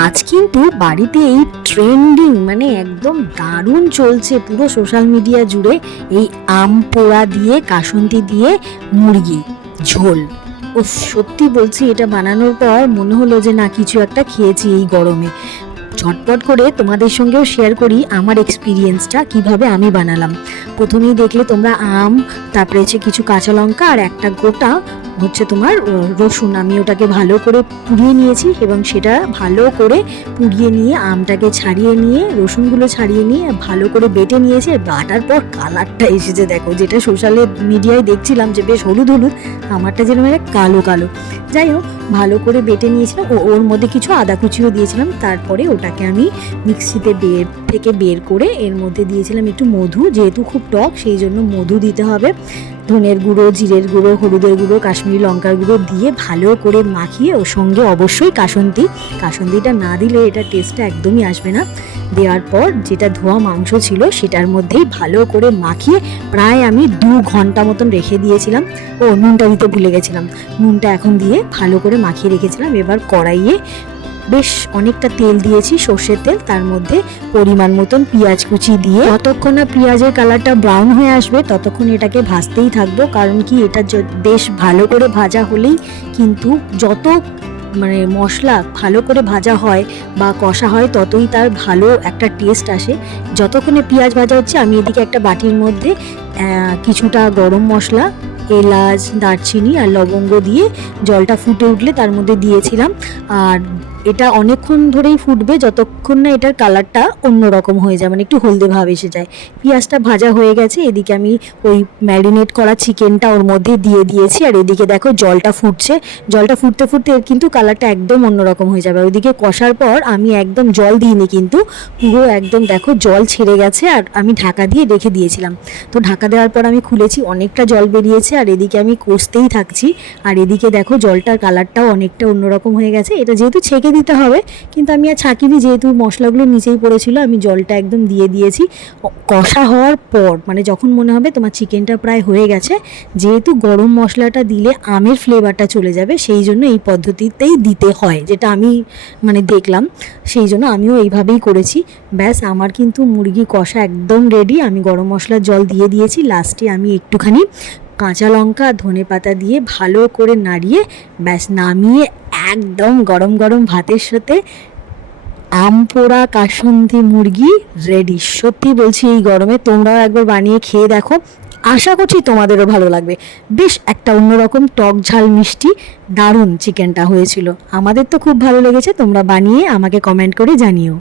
আজ কিন্তু বাড়িতে এই ট্রেন্ডিং মানে একদম দারুণ চলছে পুরো সোশ্যাল মিডিয়া জুড়ে এই আম পোড়া দিয়ে কাসুন্দি দিয়ে মুরগি ঝোল। ও সত্যি বলছি, এটা বানানোর পর মনে হলো যে না, কিছু একটা খেয়েছি এই গরমে। ঝটপট করে তোমাদের সঙ্গেও শেয়ার করি আমার এক্সপিরিয়েন্সটা কিভাবে আমি বানালাম। প্রথমেই দেখলে তোমরা আম, তারপরে হচ্ছে কিছু কাঁচা লঙ্কা আর একটা গোটা হচ্ছে তোমার রসুন, আমি ওটাকে ভালো করে পুড়িয়ে নিয়েছি এবং সেটা ভালো করে পুড়িয়ে নিয়ে আমটাকে ছাড়িয়ে নিয়ে রসুনগুলো ছাড়িয়ে নিয়ে ভালো করে বেটে নিয়েছি। বাটার পর কালারটা এসেছে দেখো, যেটা সোশ্যাল মিডিয়ায় দেখছিলাম যে বেশ হলুদ হলুদ, আমারটা যেন কালো কালো। যাই হোক, ভালো করে বেটে নিয়েছিলাম, ওর মধ্যে কিছু আদা কুচিও দিয়েছিলাম। তারপরে ওটাকে আমি মিক্সিতে বের করে এর মধ্যে দিয়েছিলাম একটু মধু, যেহেতু খুব টক সেই জন্য মধু দিতে হবে। ধনের গুঁড়ো, জিরের গুঁড়ো, হলুদের গুঁড়ো, কাশ্মীরি লঙ্কার গুঁড়ো দিয়ে ভালো করে মাখিয়ে ওর সঙ্গে অবশ্যই কাসুন্দিটা না দিলে এটা টেস্টটা একদমই আসবে না। দেওয়ার পর যেটা ধোয়া মাংস ছিল সেটার মধ্যেই ভালো করে মাখিয়ে প্রায় আমি 2 ঘন্টা মতন রেখে দিয়েছিলাম। নুনটা দিতে ভুলে গেছিলাম, নুনটা এখন দিয়ে ভালো করে মাখিয়ে রেখেছিলাম। এবার কড়াইয়ে বেশ অনেকটা তেল দিয়েছি, সর্ষের তেল, তার মধ্যে পরিমাণ মতন পেঁয়াজ কুচি দিয়ে যতক্ষণ না পেঁয়াজের কালারটা ব্রাউন হয়ে আসবে ততক্ষণ এটাকে ভাজতেই থাকবো। কারণ কি, এটা বেশ ভালো করে ভাজা হলেই কিন্তু যত মানে মশলা ভালো করে ভাজা হয় বা কষা হয় ততই তার ভালো একটা টেস্ট আসে। যতক্ষণে পেঁয়াজ ভাজা হচ্ছে আমি এদিকে একটা বাটির মধ্যে কিছুটা গরম মশলা, এলাচ, দারচিনি আর লবঙ্গ দিয়ে জলটা ফুটে উঠলে তার মধ্যে দিয়েছিলাম। আর এটা অনেকক্ষণ ধরেই ফুটবে যতক্ষণ না এটার কালারটা অন্যরকম হয়ে যায়, মানে একটু হলদে ভাব এসে যায়। পেঁয়াজটা ভাজা হয়ে গেছে, এদিকে আমি ওই ম্যারিনেট করা চিকেনটা ওর মধ্যে দিয়ে দিয়েছি। আর এদিকে দেখো জলটা ফুটছে, জলটা ফুটতে ফুটতে এর কিন্তু কালারটা একদম অন্যরকম হয়ে যাবে। ওইদিকে কষার পর আমি একদম জল দিইনি, কিন্তু পুরো একদম দেখো জল ছেড়ে গেছে। আর আমি ঢাকা দিয়ে রেখে দিয়েছিলাম, তো ঢাকা দেওয়ার পর আমি খুলেছি, অনেকটা জল বেরিয়েছে। আর এদিকে আমি কষতেই থাকছি, আর এদিকে দেখো জলটার কালারটাও অনেকটা অন্যরকম হয়ে গেছে। এটা যেহেতু ছেঁকে দিতে হবে, কিন্তু আমি আর ছাঁকিনি, যেহেতু মশলাগুলো নিচেই পড়েছিল আমি জলটা একদম দিয়ে দিয়েছি। কষা হওয়ার পর মানে যখন মনে হবে তোমার চিকেনটা প্রায় হয়ে গেছে, যেহেতু গরম মশলাটা দিলে আমের ফ্লেভারটা চলে যাবে, সেই জন্য এই পদ্ধতিতেই দিতে হয়, যেটা আমি মানে দেখলাম, সেই জন্য আমিও এইভাবেই করেছি। ব্যাস, আমার কিন্তু মুরগি কষা একদম রেডি। আমি গরম মশলার জল দিয়ে দিয়েছি, লাস্টে আমি একটুখানি কাঁচা লঙ্কা, ধনেপাতা দিয়ে ভালো করে নাড়িয়ে ব্যাস নামিয়ে একদম গরম গরম ভাতের সাথে আম পোড়া কাসুন্দি মুরগি রেডি। সত্যি বলছি, এই গরমে তোমরাও একবার বানিয়ে খেয়ে দেখো, আশা করছি তোমাদেরও ভালো লাগবে। বেশ একটা অন্যরকম টক ঝাল মিষ্টি দারুণ চিকেনটা হয়েছিল, আমাদের তো খুব ভালো লেগেছে। তোমরা বানিয়ে আমাকে কমেন্ট করে জানিও।